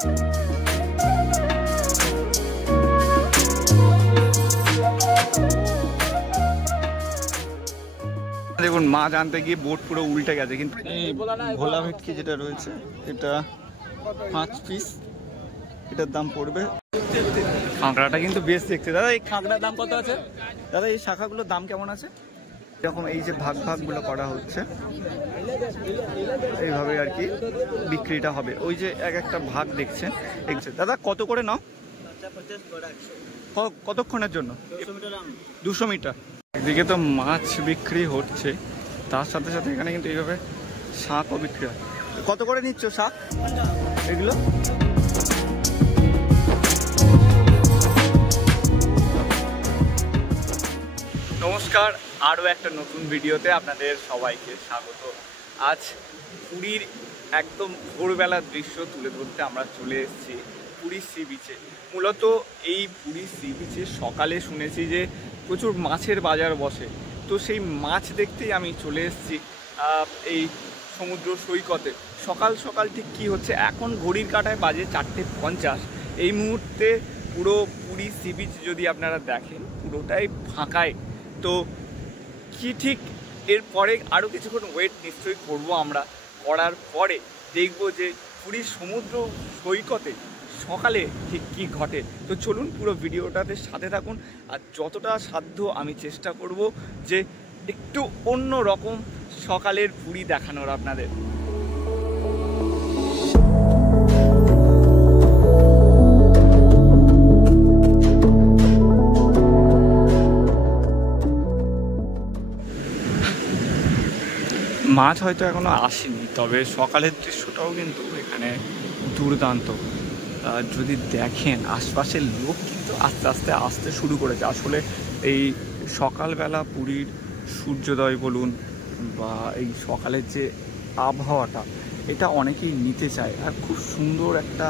দেখুন মাছ আনতে গিয়ে বোট পুরো উল্টে গেছে, কিন্তু ভোলা ভেটকি যেটা রয়েছে এটা 5 পিস, এটার দাম পড়বে। কাঁকড়াটা কিন্তু বেশ দেখতে। দাদা এই কাঁকড়ার দাম কত আছে? দাদা এই শাখাগুলোর দাম কেমন আছে? এরকম এই যে ভাগ ভাগগুলো করা হচ্ছে এইভাবে আর কি বিক্রিটা হবে। ওই যে এক একটা ভাগ দেখছেন। দাদা কত করে নাও? কতক্ষণের জন্য? 200 মিটার। একদিকে তো মাছ বিক্রি হচ্ছে, তার সাথে সাথে এখানে কিন্তু এইভাবে শাকও বিক্রি হয়। কত করে নিচ্ছ শাক এগুলো? নমস্কার, আরও একটা নতুন ভিডিওতে আপনাদের সবাইকে স্বাগত। আজ পুরীর একদম ভোরবেলার দৃশ্য তুলে ধরতে আমরা চলে এসেছি পুরীর সি বিচে। মূলত এই পুরীর সি বিচে সকালে শুনেছি যে প্রচুর মাছের বাজার বসে, তো সেই মাছ দেখতেই আমি চলে এসেছি এই সমুদ্র সৈকতে। সকাল সকাল ঠিক কী হচ্ছে, এখন ঘড়ির কাঁটায় বাজে 4:50। এই মুহূর্তে পুরো পুরী সি বিচ যদি আপনারা দেখেন পুরোটাই ফাঁকায়। তো কি ঠিক এরপরে আরও কিছুক্ষণ ওয়েট নিশ্চয়ই করবো আমরা, করার পরে দেখব যে পুরীর সমুদ্র সৈকতে সকালে ঠিক কী ঘটে। তো চলুন পুরো ভিডিওটাতে সাথে থাকুন, আর যতটা সাধ্য আমি চেষ্টা করব যে একটু অন্য রকম সকালের পুরী দেখানোর আপনাদের। মাছ হয়তো এখনো আসেনি, তবে সকালের দৃশ্যটাও কিন্তু এখানে দুর্দান্ত। যদি দেখেন আশপাশের লোক কিন্তু আস্তে আস্তে আসতে শুরু করেছে। আসলে এই সকালবেলা পুরীর সূর্যোদয় বলুন বা এই সকালের যে আবহাওয়াটা, এটা অনেকেই নিতে চায়। আর খুব সুন্দর একটা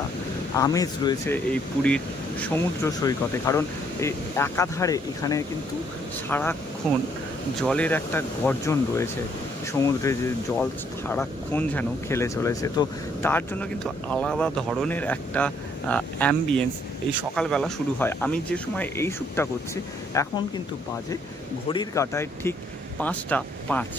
আমেজ রয়েছে এই পুরীর সমুদ্র সৈকতে, কারণ এই একাধারে এখানে কিন্তু সারাক্ষণ জলের একটা গর্জন রয়েছে। সমুদ্রে যে জল সারাক্ষণ যেন খেলে চলেছে, তো তার জন্য কিন্তু আলাদা ধরনের একটা অ্যাম্বিয়েন্স এই সকালবেলা শুরু হয়। আমি যে সময় এই শ্যুটটা করছি এখন কিন্তু বাজে ঘড়ির কাঁটায় ঠিক 5:05।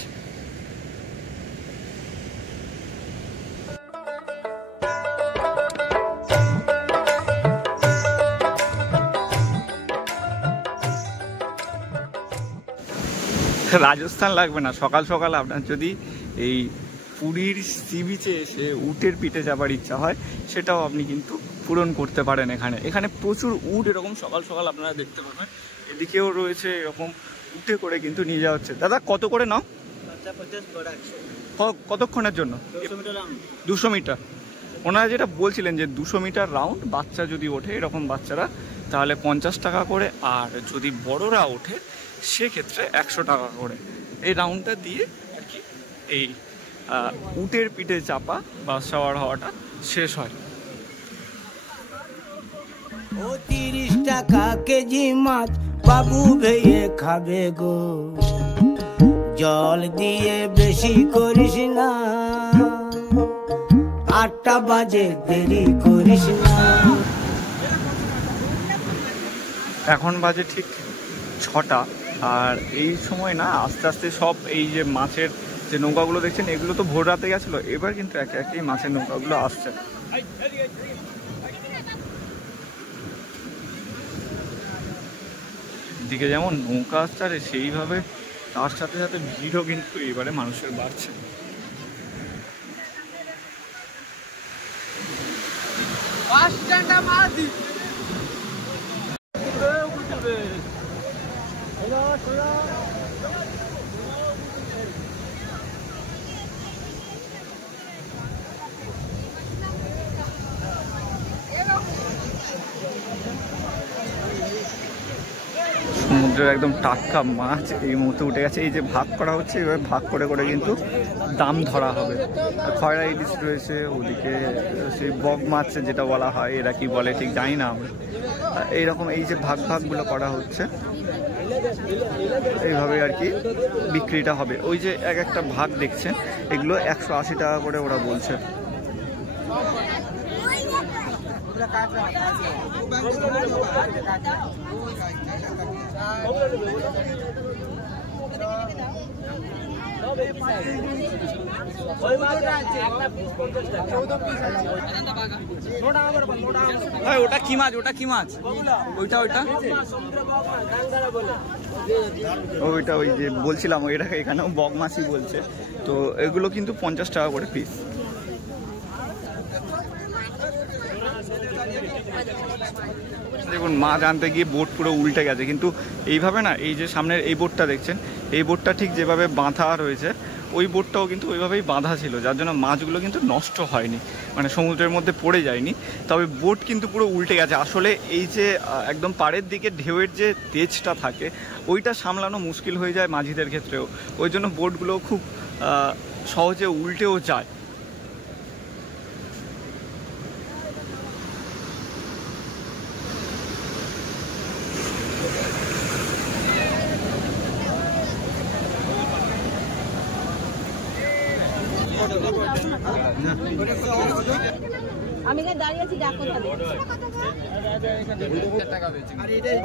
রাজস্থান লাগবে না, সকাল সকাল আপনার যদি এই পুরীর সি বিচে এসে উটের পিঠে যাবার ইচ্ছা হয় সেটাও আপনি কিন্তু পূরণ করতে পারেন। এখানে প্রচুর উট এরকম সকাল সকাল আপনারা দেখতে পাবেন। এদিকেও রয়েছে এরকম উটে করে কিন্তু নিয়ে যাওয়া হচ্ছে। দাদা কত করে নাও? কতক্ষণের জন্য? 200 মিটার। ওনারা যেটা বলছিলেন যে 200 মিটার রাউন্ড, বাচ্চা যদি ওঠে এরকম বাচ্চারা তাহলে 50 টাকা করে, আর যদি বড়রা ওঠে সেক্ষেত্রে 100 টাকা করে। এই রাউন্ডটা দিয়ে আর কি এই উটের পিঠে চাপা বা সওয়ার হওয়াটা শেষ হয়। ও 30 টাকা কেজি মাছ বাবু ভেয়ে খাবে গো, জল দিয়ে বেশি করিস না, 8টা বাজে দেরি করিস না। এখন বাজে ঠিক 6টা, আর এই সময় না আস্তে আস্তে সব এই যে মাছের যে নৌকাগুলো দেখছেন এগুলো তো ভোর রাতে গেছিলো, এবার কিন্তু একে একে মাছের নৌকাগুলো আসছে। দিকে যেমন নৌকা আসছে আর সেইভাবে তার সাথে সাথে ভিড়ও কিন্তু এবারে মানুষের বাড়ছে। সমুদ্রের একদম টাটকা মাছ এই মুহূর্তে উঠে গেছে। এই যে ভাগ করা হচ্ছে, এবার ভাগ করে করে কিন্তু দাম ধরা হবে। খয়রা ইলিশ রয়েছে, ওদিকে সেই বগ মাছ যেটা বলা হয়, এরা কি বলে ঠিক জানি না আমরা। এইরকম এই যে ভাগ ভাগগুলো করা হচ্ছে এইভাবে আর কি বিক্রিটা হবে। ওই যে এক একটা ভাগ দেখছেন এগুলো 180 টাকা করে ওরা বলছে। ওটা কি মাছ? ওটা কি মাছ? ওইটা ওইটা ওইটা ওই যে বলছিলাম ওইটাকে এখানেও বক মাছই বলছে। তো এগুলো কিন্তু 50 টাকা করে পিস। দেখুন মাছ আনতে গিয়ে বোট পুরো উল্টে গেছে, কিন্তু এইভাবে না, এই যে সামনের এই বোটটা দেখছেন, এই বোটটা ঠিক যেভাবে বাঁধা রয়েছে ওই বোটটাও কিন্তু ওইভাবেই বাঁধা ছিল, যার জন্য মাছগুলো কিন্তু নষ্ট হয়নি, মানে সমুদ্রের মধ্যে পড়ে যায়নি। তবে বোট কিন্তু পুরো উল্টে গেছে। আসলে এই যে একদম পাড়ের দিকে ঢেউয়ের যে তেজটা থাকে ওইটা সামলানো মুশকিল হয়ে যায় মাঝিদের ক্ষেত্রেও, ওই জন্য বোটগুলো খুব সহজে উল্টেও যায়।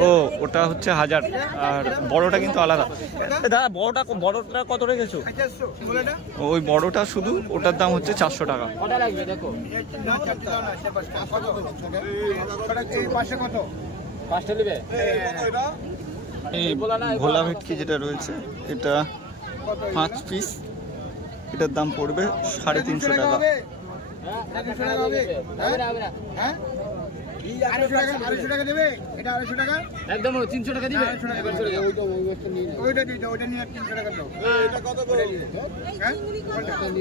ও ওটা হচ্ছে 1000 আর বড়টা কিন্তু আলাদা। দাদা বড়টা কত রেখেছো? ওই বড়টা শুধু ওটার দাম হচ্ছে 400 টাকা। এই ভোলা ভেটকি যেটা রয়েছে এটা 5 পিস, এটার দাম পড়বে 350 টাকা। একদম 300 টাকা দিবে।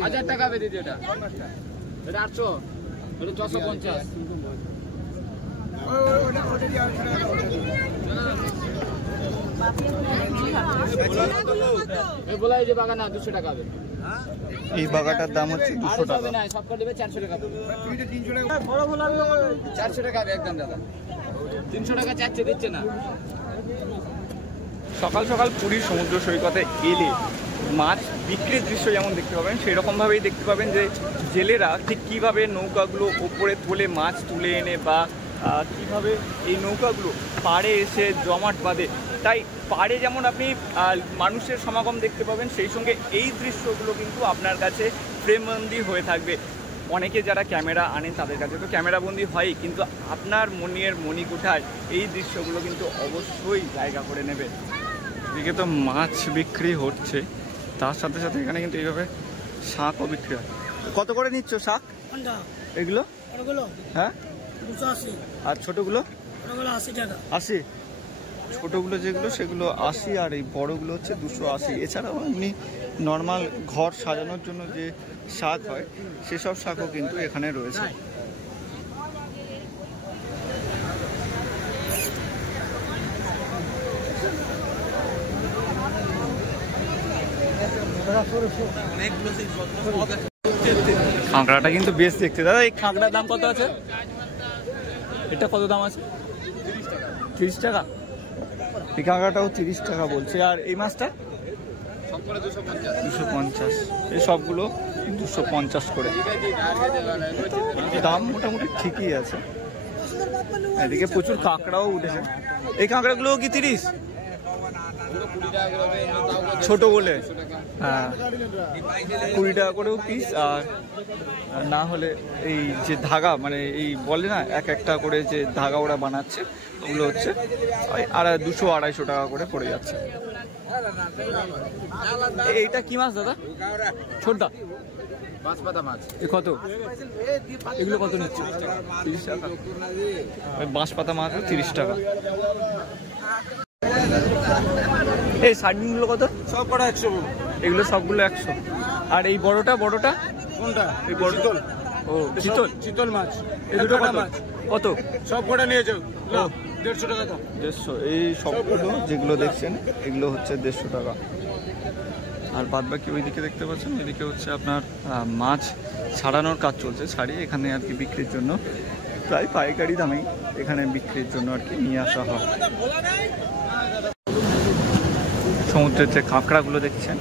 1000 টাকা দিদি। এটা 800, এটা 650। বলাই যে বাগানা 200 টাকা হবে। এই বাগাটার দাম হচ্ছে 200 টাকা। না সবটা দিবে 400 টাকা। তুমি তো 300 টাকা বড় বলা 400 টাকা হবে একদম দাদা। 300 টাকা চাচ্ছে দিচ্ছে না। সকাল সকাল পুরীর সমুদ্র সৈকতে এলে মাছ বিক্রির দৃশ্য যেমন দেখতে পাবেন, সেই রকমভাবেই দেখতে পাবেন যে জেলেরা ঠিক কীভাবে নৌকাগুলো ওপরে তোলে মাছ তুলে এনে, বা কীভাবে এই নৌকাগুলো পাড়ে এসে জমাট বাঁধে। তাই পাড়ে যেমন আপনি মানুষের সমাগম দেখতে পাবেন, সেই সঙ্গে এই দৃশ্যগুলো কিন্তু আপনার কাছে ফ্রেমবন্দি হয়ে থাকবে। অনেকে যারা ক্যামেরা আনেন তাদের কাছে তো ক্যামেরাবন্দি হয়ই, কিন্তু আপনার মনের মণিকুঠায় এই দৃশ্যগুলো কিন্তু অবশ্যই জায়গা করে নেবে। এদিকে তো মাছ বিক্রি হচ্ছে, তার সাথে সাথে এখানে কিন্তু এইভাবে শাকও বিক্রি হয়। কত করে নিচ্ছ শাক এগুলো? হ্যাঁ 280। আর ছোটোগুলো? 80 টাকা। 80? ছোটোগুলো যেগুলো সেগুলো 80, আর এই বড়গুলো হচ্ছে 280। এছাড়াও এমনি নর্মাল ঘর সাজানোর জন্য যে শাক হয় সেসব শাকও কিন্তু এখানে রয়েছে। কাঁকড়াটা কিন্তু বেশ দেখতে। দাদা এই কাঁকড়ার দাম কত আছে? এটা কত দাম আছে? 30 টাকা। এই কাঁকড়াটাও 30 টাকা বলছে। আর এই মাছটা 250। এই সবগুলো 250 করে। দাম মোটামুটি ঠিকই আছে। এদিকে প্রচুর কাঁকড়াও উঠেছে। এই কাঁকড়াগুলো কি 30? ছোট বলে হ্যাঁ 20 টাকা করেও পিস। আর না হলে এই যে ধাগা, মানে এই বলে না এক একটা করে যে ধাগা ওরা বানাচ্ছে, ওগুলো হচ্ছে 200-250 টাকা করে পড়ে যাচ্ছে। এইটা কি মাছ দাদা? ছোটদা বাঁশপাতা মাছ। এ কত? এগুলো কত নিচ্ছে? 30 টাকা। ওই বাঁশপাতা মাছ 30 টাকা। এই সার্ডিনগুলো কত? সব কটা 100। এগুলো সবগুলো 100। আর এই বড়টা? কোনটা? এই বড় ও চিতল মাছ। এই দুটো কত? সব কটা নিয়ে যাও। 150 টাকা দাও। 150। এই সবগুলো যেগুলো দেখছেন এগুলো হচ্ছে 150 টাকা। আর বাদ বাকি ওইদিকে দেখতে পাচ্ছেন, ওইদিকে হচ্ছে আপনার মাছ ছাড়ানোর কাজ চলছে। ছাড়িয়ে এখানে আর কি বিক্রির জন্য প্রায় পাইকারি দামেই এখানে বিক্রির জন্য আর কি নিয়ে আসা হয়। সমুদ্রের যে কাঁকড়াগুলো দেখছেন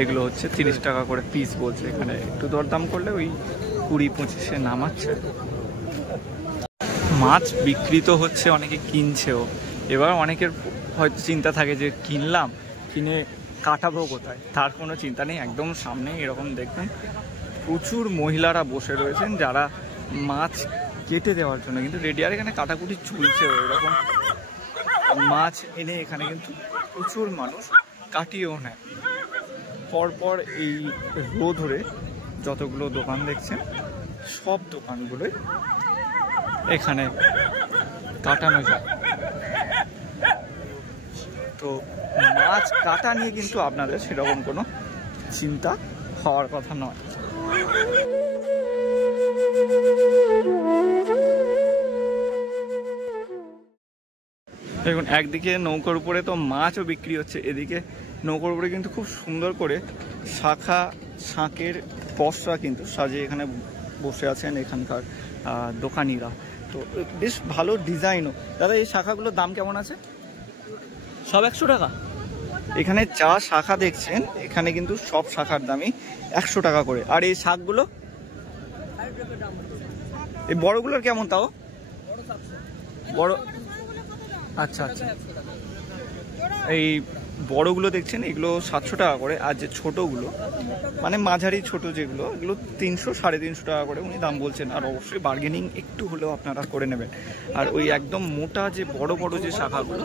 এগুলো হচ্ছে 30 টাকা করে পিস বলছে। এখানে একটু দরদাম করলে ওই 20-25-এ নামাচ্ছে। মাছ বিক্রি তো হচ্ছে, অনেকে কিনছেও। এবার অনেকের হয়তো চিন্তা থাকে যে কিনলাম, কিনে কাটাবো কোথায়, তার কোনো চিন্তা নেই। একদম সামনে এরকম দেখুন প্রচুর মহিলারা বসে রয়েছেন যারা মাছ কেটে দেওয়ার জন্য কিন্তু রেডি। আর এখানে কাটাকুটি চলছে, এরকম মাছ এনে এখানে কিন্তু প্রচুর মানুষ কাটিয়েও নেয়। পরপর এই রো ধরে যতগুলো দোকান দেখছেন সব দোকানগুলোই এখানে কাটানো যায়। তো মাছ কাটা নিয়ে কিন্তু আপনাদের সেরকম কোনো চিন্তা হওয়ার কথা নয়। দেখুন একদিকে নৌকার উপরে তো মাছও বিক্রি হচ্ছে, এদিকে নৌকার উপরে কিন্তু খুব সুন্দর করে শাঁখের পসরা কিন্তু সাজিয়ে এখানে বসে আছেন এখানকার দোকানিরা। তো বেশ ভালো ডিজাইনও। দাদা এই শাখাগুলোর দাম কেমন আছে? সব 100 টাকা। এখানে যা শাখা দেখছেন এখানে কিন্তু সব শাখার দামই 100 টাকা করে। আর এই শাকগুলো, এই বড়গুলোর কেমন? তাও বড়, আচ্ছা আচ্ছা, এই বড়গুলো দেখছেন এগুলো 700 টাকা করে। আর যে ছোটোগুলো মানে মাঝারি ছোট যেগুলো, এগুলো 300 350 টাকা করে উনি দাম বলছেন। আর অবশ্যই বার্গেনিং একটু হলেও আপনারা করে নেবেন। আর ওই একদম মোটা যে বড় বড় যে শাখাগুলো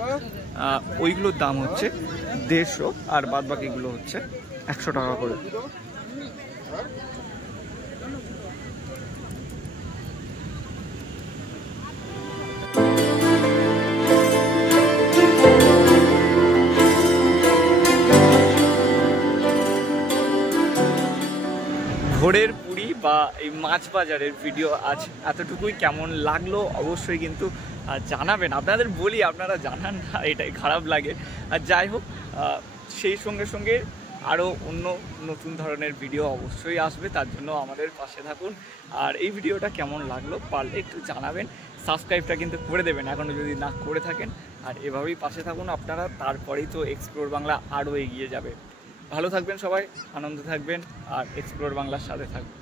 ওইগুলোর দাম হচ্ছে 150, আর বাদ বাকিগুলো হচ্ছে 100 টাকা করে। ভোরের পুরী বা এই মাছ বাজারের ভিডিও আজ এতটুকুই। কেমন লাগলো অবশ্যই কিন্তু জানাবেন। আপনাদের বলি, আপনারা জানান না, এটাই খারাপ লাগে। আর যাই হোক, সেই সঙ্গে সঙ্গে আরও অন্য নতুন ধরনের ভিডিও অবশ্যই আসবে, তার জন্য আমাদের পাশে থাকুন। আর এই ভিডিওটা কেমন লাগলো পারলে একটু জানাবেন। সাবস্ক্রাইবটা কিন্তু করে দেবেন এখনও যদি না করে থাকেন। আর এভাবেই পাশে থাকুন আপনারা, তারপরেই তো এক্সপ্লোর বাংলা আরও এগিয়ে যাবে। ভালো থাকবেন সবাই, আনন্দে থাকবেন, আর এক্সপ্লোর বাংলার সাথে থাকবেন।